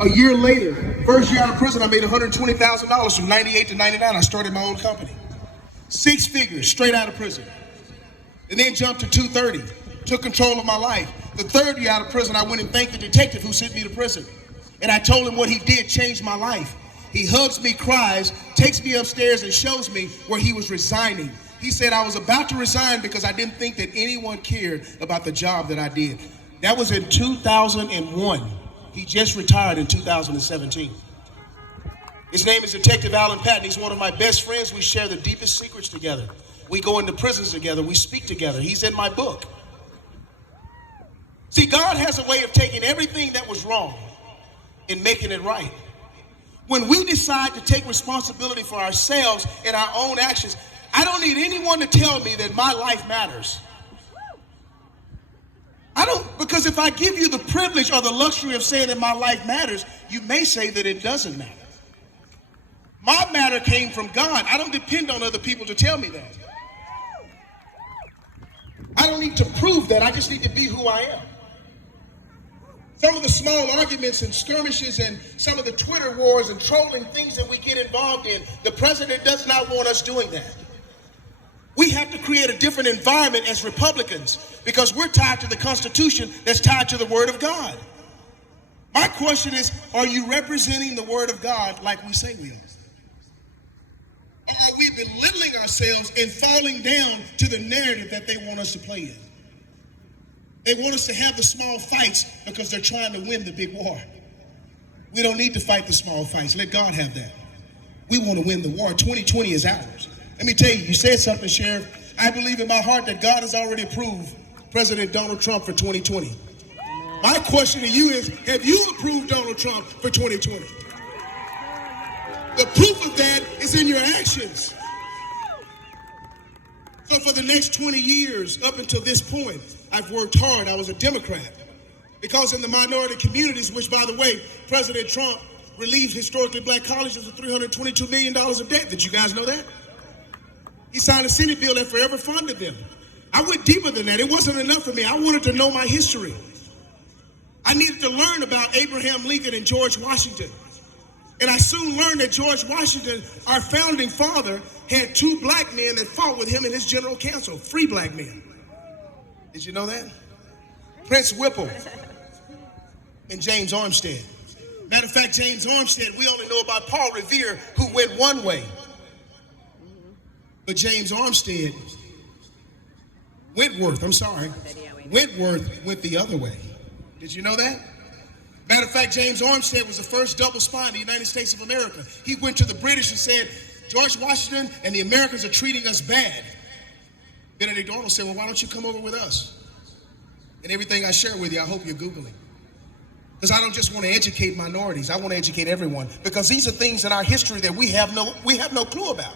A year later, first year out of prison, I made $120,000 from 98 to 99. I started my own company. 6 figures straight out of prison. And then jumped to 230, took control of my life. The 3rd year out of prison, I went and thanked the detective who sent me to prison. And I told him what he did changed my life. He hugs me, cries, takes me upstairs and shows me where he was resigning. He said I was about to resign because I didn't think that anyone cared about the job that I did. That was in 2001. He just retired in 2017. His name is Detective Alan Patton. He's one of my best friends. We share the deepest secrets together. We go into prisons together. We speak together. He's in my book. See, God has a way of taking everything that was wrong and making it right. When we decide to take responsibility for ourselves and our own actions, I don't need anyone to tell me that my life matters. Because if I give you the privilege or the luxury of saying that my life matters, you may say that it doesn't matter. My matter came from God. I don't depend on other people to tell me that. I don't need to prove that. I just need to be who I am. Some of the small arguments and skirmishes and some of the Twitter wars and trolling things that we get involved in, the president does not want us doing that. We have to create a different environment as Republicans because we're tied to the Constitution that's tied to the Word of God. My question is, are you representing the Word of God like we say we are? Or are we belittling ourselves and falling down to the narrative that they want us to play in? They want us to have the small fights because they're trying to win the big war. We don't need to fight the small fights. Let God have that. We want to win the war. 2020 is ours. Let me tell you, you said something, Sheriff. I believe in my heart that God has already approved President Donald Trump for 2020. My question to you is, have you approved Donald Trump for 2020? The proof of that is in your actions. So for the next 20 years, up until this point, I've worked hard. I was a Democrat. Because in the minority communities, which, by the way, President Trump relieved historically black colleges of $322 million of debt. Did you guys know that? He signed a Senate bill that forever funded them. I went deeper than that. It wasn't enough for me. I wanted to know my history. I needed to learn about Abraham Lincoln and George Washington. And I soon learned that George Washington, our founding father, had 2 black men that fought with him in his general council, free black men. Did you know that? Prince Whipple and James Armstead. Matter of fact, James Armstead, we only know about Paul Revere, who went one way. But James Armstead, Wentworth went the other way. Did you know that? Matter of fact, James Armstead was the first double spy in the United States of America. He went to the British and said, George Washington and the Americans are treating us bad. Benedict Arnold said, well, why don't you come over with us? And everything I share with you, I hope you're Googling. Because I don't just want to educate minorities. I want to educate everyone. Because these are things in our history that we have no clue about.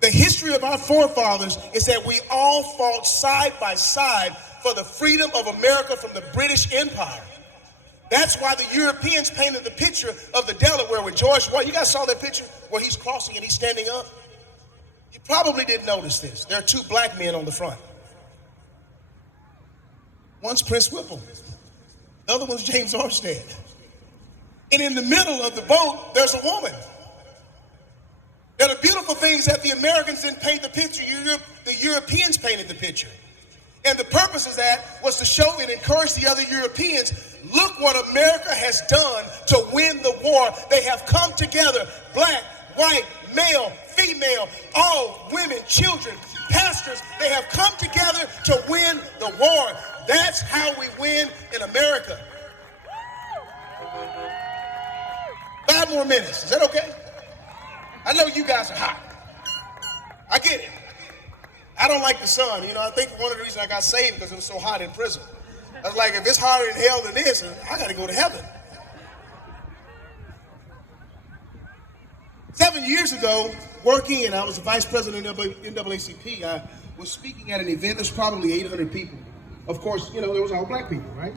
The history of our forefathers is that we all fought side by side for the freedom of America from the British Empire. That's why the Europeans painted the picture of the Delaware with George Washington. You guys saw that picture where he's crossing and he's standing up? You probably didn't notice this. There are 2 black men on the front. One's Prince Whipple. The other one's James Armstead. And in the middle of the boat, there's a woman. Now, the beautiful thing is that the Americans didn't paint the picture. The Europeans painted the picture. And the purpose of that was to show and encourage the other Europeans, look what America has done to win the war. They have come together, black, white, male, female, all women, children, pastors. They have come together to win the war. That's how we win in America. 5 more minutes. Is that okay? I know you guys are hot. I get it. I don't like the sun. You know, I think one of the reasons I got saved because it was so hot in prison. I was like, if it's hotter in hell than this, I got to go to heaven. 7 years ago, working, and I was the vice president of NAACP, I was speaking at an event. There's probably 800 people. Of course, you know, there was all black people, right?